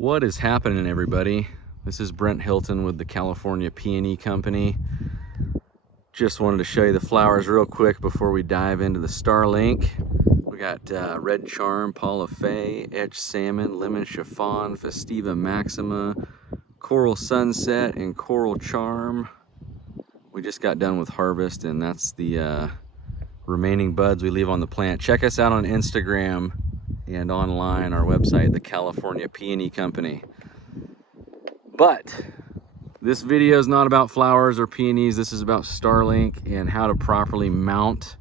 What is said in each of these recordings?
What is happening, everybody? This is Brent Hilton with the California Peony Company. Just wanted to show you the flowers real quick before we dive into the Starlink. We got Red Charm, Paula Fay, Etched Salmon, Lemon Chiffon, Festiva Maxima, Coral Sunset, and Coral Charm. We just got done with harvest, and that's the remaining buds we leave on the plant. Check us out on Instagram and online, our website, the California Peony Company. But this video is not about flowers or peonies. This is about Starlink and how to properly mount,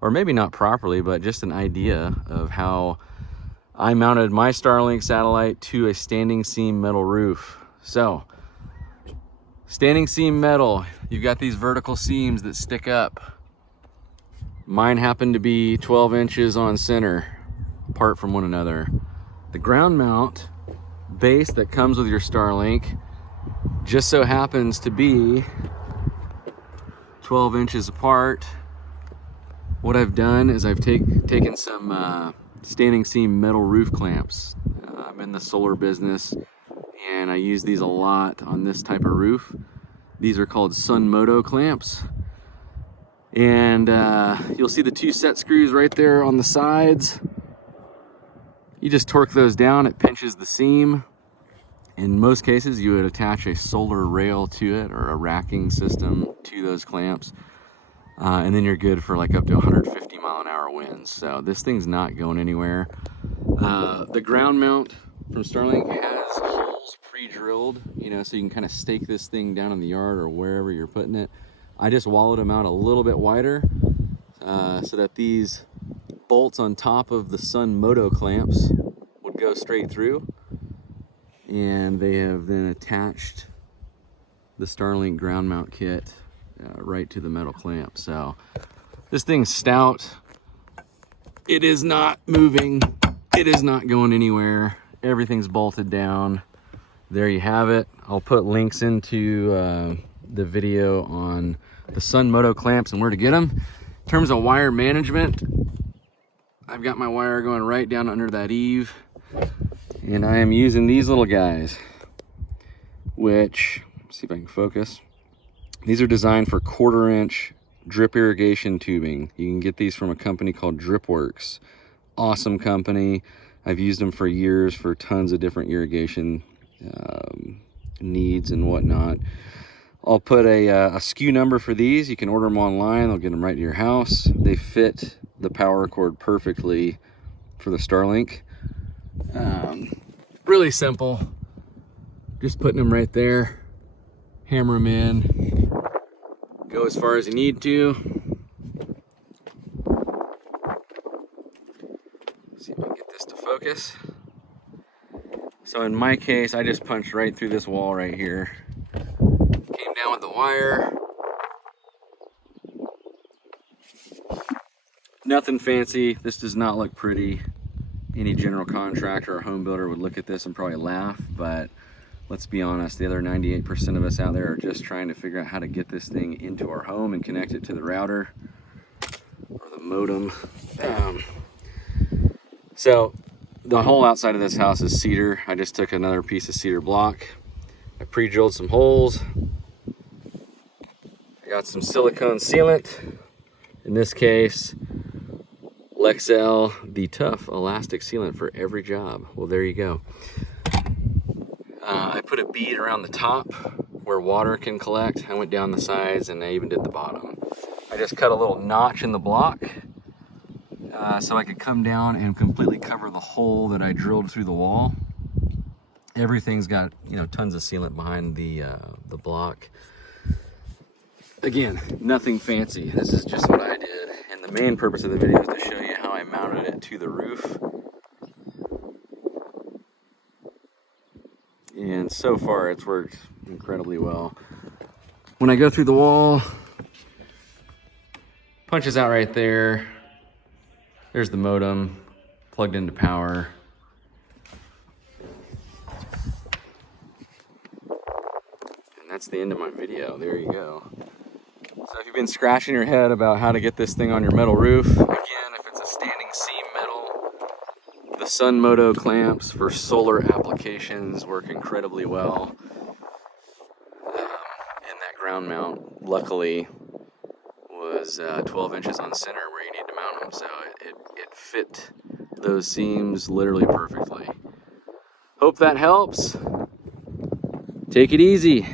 or maybe not properly, but just an idea of how I mounted my Starlink satellite to a standing seam metal roof. So, standing seam metal, you've got these vertical seams that stick up. Mine happened to be 12 inches on center, apart from one another. The ground mount base that comes with your Starlink just so happens to be 12 inches apart. What I've done is I've taken some standing seam metal roof clamps. I'm in the solar business and I use these a lot on this type of roof. These are called Sunmoto clamps. And you'll see the two set screws right there on the sides. You just torque those down, it pinches the seam. In most cases, you would attach a solar rail to it or a racking system to those clamps. And then you're good for like up to 150 mile-an-hour winds. So this thing's not going anywhere. The ground mount from Starlink has holes pre-drilled, you know, so you can kind of stake this thing down in the yard or wherever you're putting it. I just wallowed them out a little bit wider so that these bolts on top of the Sunmoto clamps would go straight through, and they have then attached the Starlink ground mount kit right to the metal clamp. So this thing's stout. It is not moving. It is not going anywhere. Everything's bolted down. There you have it. I'll put links into the video on the Sunmoto clamps and where to get them. In terms of wire management, I've got my wire going right down under that eave, and I am using these little guys, which, let's see if I can focus. These are designed for 1/4 inch drip irrigation tubing. You can get these from a company called Dripworks. Awesome company. I've used them for years for tons of different irrigation needs and whatnot. I'll put a SKU number for these. You can order them online. They'll get them right to your house. They fit the power cord perfectly for the Starlink. Really simple. Just putting them right there. Hammer them in. Go as far as you need to. See if I can get this to focus. So in my case, I just punched right through this wall right here. Came down with the wire. Nothing fancy. This does not look pretty. Any general contractor or home builder would look at this and probably laugh, but let's be honest, the other 98% of us out there are just trying to figure out how to get this thing into our home and connect it to the router or the modem. So the whole outside of this house is cedar. I just took another piece of cedar block. I pre-drilled some holes. I got some silicone sealant. In this case, Lexel, the tough elastic sealant for every job. Well, there you go. I put a bead around the top where water can collect. I went down the sides and I even did the bottom. I just cut a little notch in the block so I could come down and completely cover the hole that I drilled through the wall. Everything's got, you know, tons of sealant behind the block. Again, nothing fancy. This is just what I did. And the main purpose of the video is to show you how I mounted it to the roof. And so far it's worked incredibly well. When I go through the wall, punches out right there. There's the modem plugged into power. And that's the end of my video. There you go. So if you've been scratching your head about how to get this thing on your metal roof, again, if it's a standing seam metal, the Sun Moto clamps for solar applications work incredibly well. And that ground mount, luckily, was 12 inches on center where you need to mount them, so it fit those seams literally perfectly. Hope that helps. Take it easy.